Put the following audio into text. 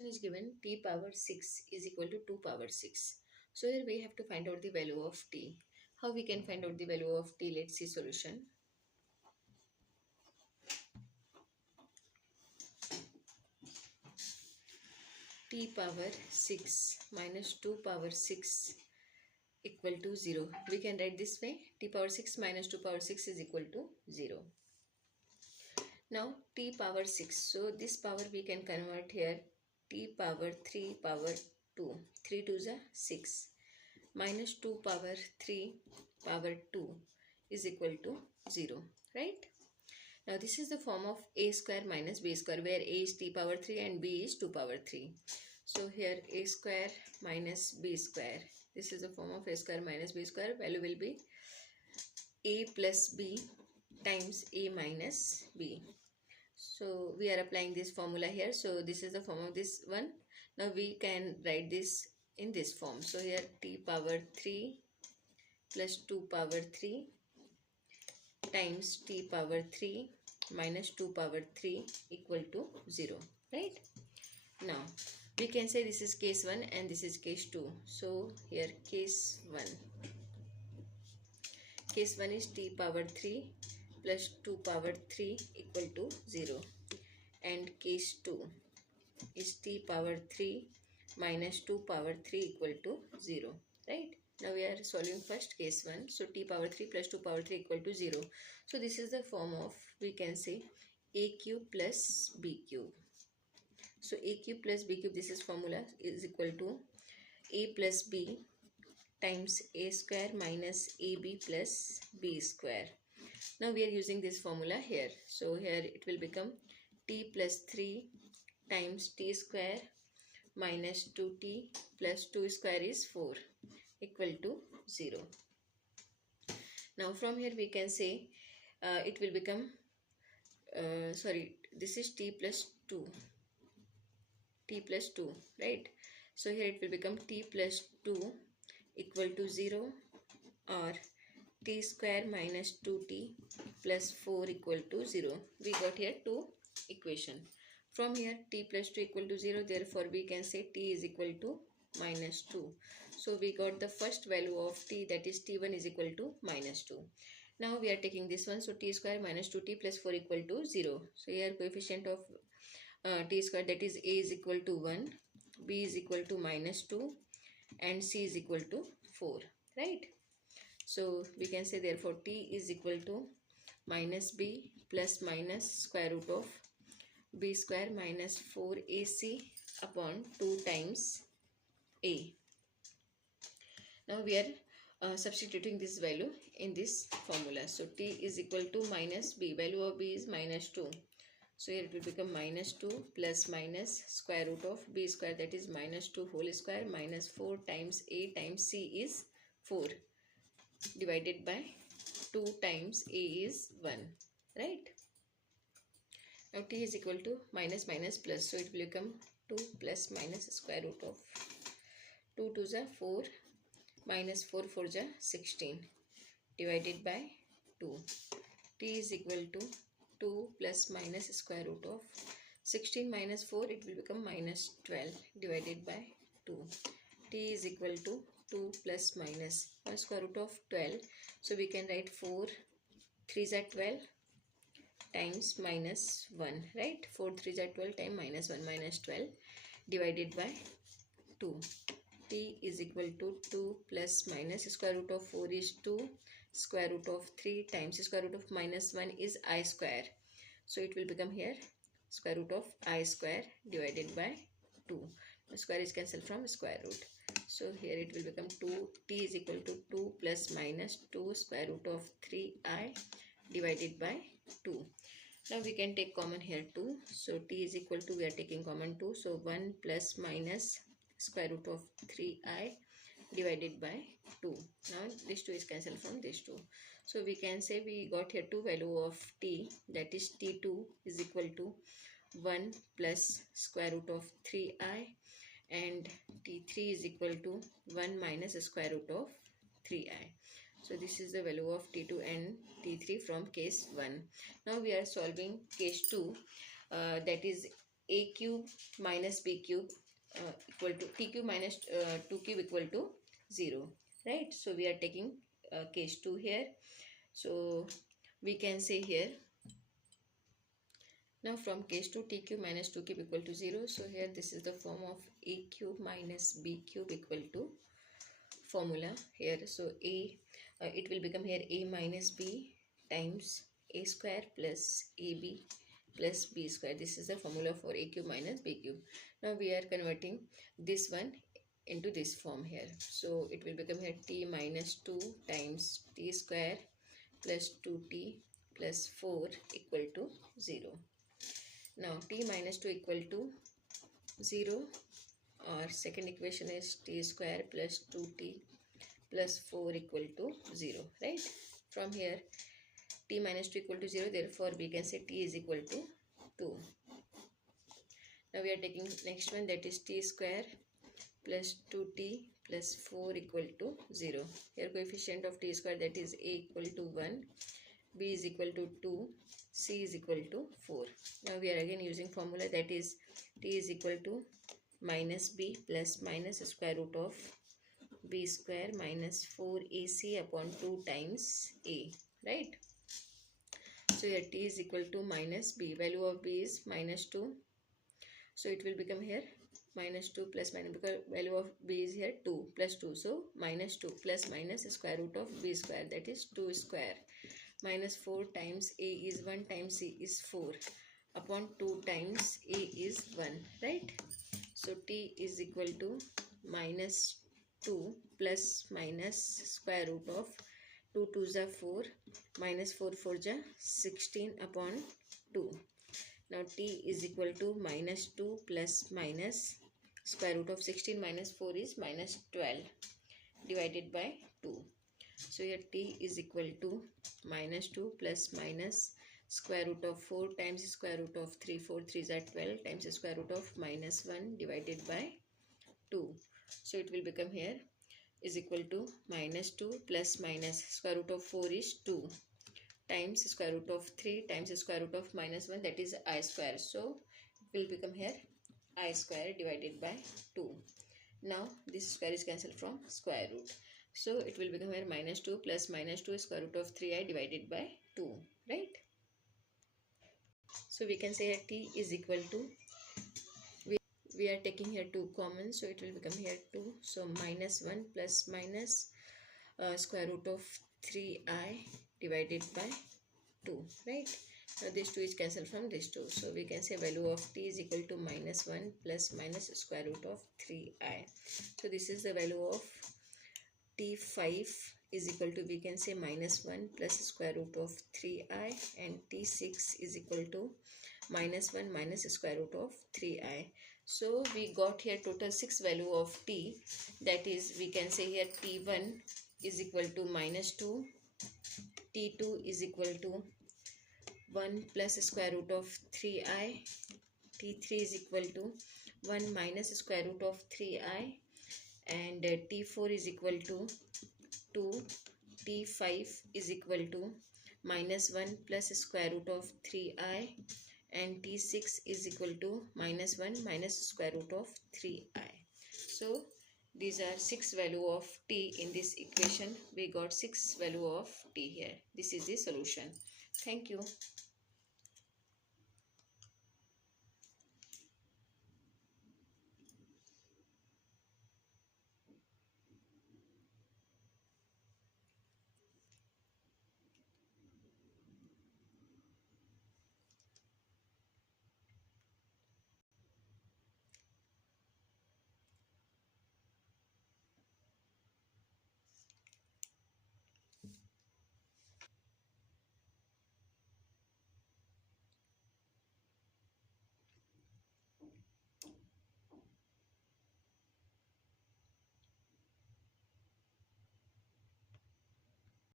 Is given t power 6 is equal to 2 power 6. So here we have to find out the value of t. How we can find out the value of t? Let's see solution. T power 6 minus 2 power 6 equal to 0. We can write this way. T power 6 minus 2 power 6 is equal to 0. Now t power 6. So this power we can convert here. T power 3 power 2. 3 to the 6. Minus 2 power 3 power 2 is equal to 0, right? Now this is the form of a square minus b square, where a is t power 3 and b is 2 power 3. So here a square minus b square. This is the form of a square minus b square. Value will be a plus b times a minus b. So we are applying this formula here. So this is the form of this one. Now we can write this in this form. So here t power 3 plus 2 power 3 times t power 3 minus 2 power 3 equal to 0, right? Now we can say this is case 1 and this is case 2. So here case 1. Case 1 is t power 3 plus 2 power 3 equal to 0. And case 2 is t power 3 minus 2 power 3 equal to 0, right? Now we are solving first case 1. So t power 3 plus 2 power 3 equal to 0. So this is the form of, we can say, a cube plus b cube. So a cube plus b cube, this is formula, is equal to a plus b times a square minus ab plus b square. Now we are using this formula here. So here it will become t plus 3 times t square minus 2t plus 2 square is 4 equal to 0. Now from here we can say it will become, this is t plus 2, right? So here it will become t plus 2 equal to 0, or t square minus 2t plus 4 equal to 0. We got here two equation. From here t plus 2 equal to 0, therefore we can say t is equal to minus 2. So we got the first value of t, that is t1 is equal to minus 2. Now we are taking this one, so t square minus 2t plus 4 equal to 0. So here coefficient of t square, that is a is equal to 1, b is equal to minus 2 and c is equal to 4, right? So we can say therefore t is equal to minus b plus minus square root of b square minus 4ac upon 2 times a. Now we are substituting this value in this formula. So t is equal to minus b, value of b is minus 2. So here it will become minus 2 plus minus square root of b square, that is minus 2 whole square minus 4 times a times c is 4 divided by 2 times a is 1, right? Now t is equal to minus minus plus, so it will become 2 plus minus square root of 2 to the 4 minus 4 4 the 16 divided by 2. T is equal to 2 plus minus square root of 16 minus 4, it will become minus 12 divided by 2. T is equal to 2 plus minus 1 square root of 12. So we can write 4 3s are 12 times minus 1, right? 4 3s are 12 times minus 1, minus 12 divided by 2. T is equal to 2 plus minus square root of 4 is 2, square root of 3 times square root of minus 1 is I square. So it will become here square root of I square divided by 2. The square is cancelled from square root. So here it will become 2, t is equal to 2 plus minus 2 square root of 3i divided by 2. Now we can take common here 2. So t is equal to, we are taking common 2. So 1 plus minus square root of 3i divided by 2. Now this 2 is cancelled from this 2. So we can say we got here two value of t, that is t2 is equal to 1 plus square root of 3i and t3 is equal to 1 minus square root of 3i. So this is the value of t2 and t3 from case 1. Now we are solving case 2, that is a cube minus b cube equal to t cube minus 2 cube equal to 0, right? So we are taking case 2 here. So we can say here, now from case 2, t cube minus 2 cube equal to 0. So here this is the form of a cube minus b cube equal to formula here. So it will become here a minus b times a square plus ab plus b square. This is the formula for a cube minus b cube. Now we are converting this one into this form here. So it will become here t minus 2 times t square plus 2t plus 4 equal to 0. Now t minus 2 equal to 0. Our second equation is t square plus 2t plus 4 equal to 0, right? From here t minus 2 equal to 0, therefore we can say t is equal to 2. Now we are taking next one, that is t square plus 2t plus 4 equal to 0. Here coefficient of t square, that is a equal to 1, b is equal to 2, c is equal to 4. Now we are again using formula, that is t is equal to minus b plus minus square root of b square minus 4ac upon 2 times a, right? So here t is equal to minus b, value of b is minus 2. So it will become here minus 2 plus minus, because value of b is here 2 plus 2. So minus 2 plus minus square root of b square, that is 2 square, minus 4 times a is 1 times c is 4 upon 2 times a is 1, right? So t is equal to minus 2 plus minus square root of 2 2s are 4 minus 4 4s are 16 upon 2. Now t is equal to minus 2 plus minus square root of 16 minus 4 is minus 12 divided by 2. So here t is equal to minus 2 plus minus square root of 4 times square root of 3, 4 3s are 12 times square root of minus 1 divided by 2. So it will become here is equal to minus 2 plus minus square root of 4 is 2 times square root of 3 times square root of minus 1, that is I square. So it will become here I square divided by 2. Now this square is cancelled from square root. So it will become here minus 2 plus minus 2 square root of 3i divided by 2, right? So we can say here t is equal to, we are taking here 2 common, so it will become here 2. So minus 1 plus minus square root of 3i divided by 2, right? Now this 2 is cancelled from this 2. So we can say value of t is equal to minus 1 plus minus square root of 3i. So this is the value of t5 is equal to, we can say minus 1 plus square root of 3i, and t6 is equal to minus 1 minus square root of 3i. So we got here total 6 value of t, that is we can say here t1 is equal to minus 2, t2 is equal to 1 plus square root of 3i, t3 is equal to 1 minus square root of 3i, and t4 is equal to 2, t5 is equal to minus 1 plus square root of 3i, and t6 is equal to minus 1 minus square root of 3i. So these are 6 value of t in this equation. We got 6 value of t here. This is the solution. Thank you.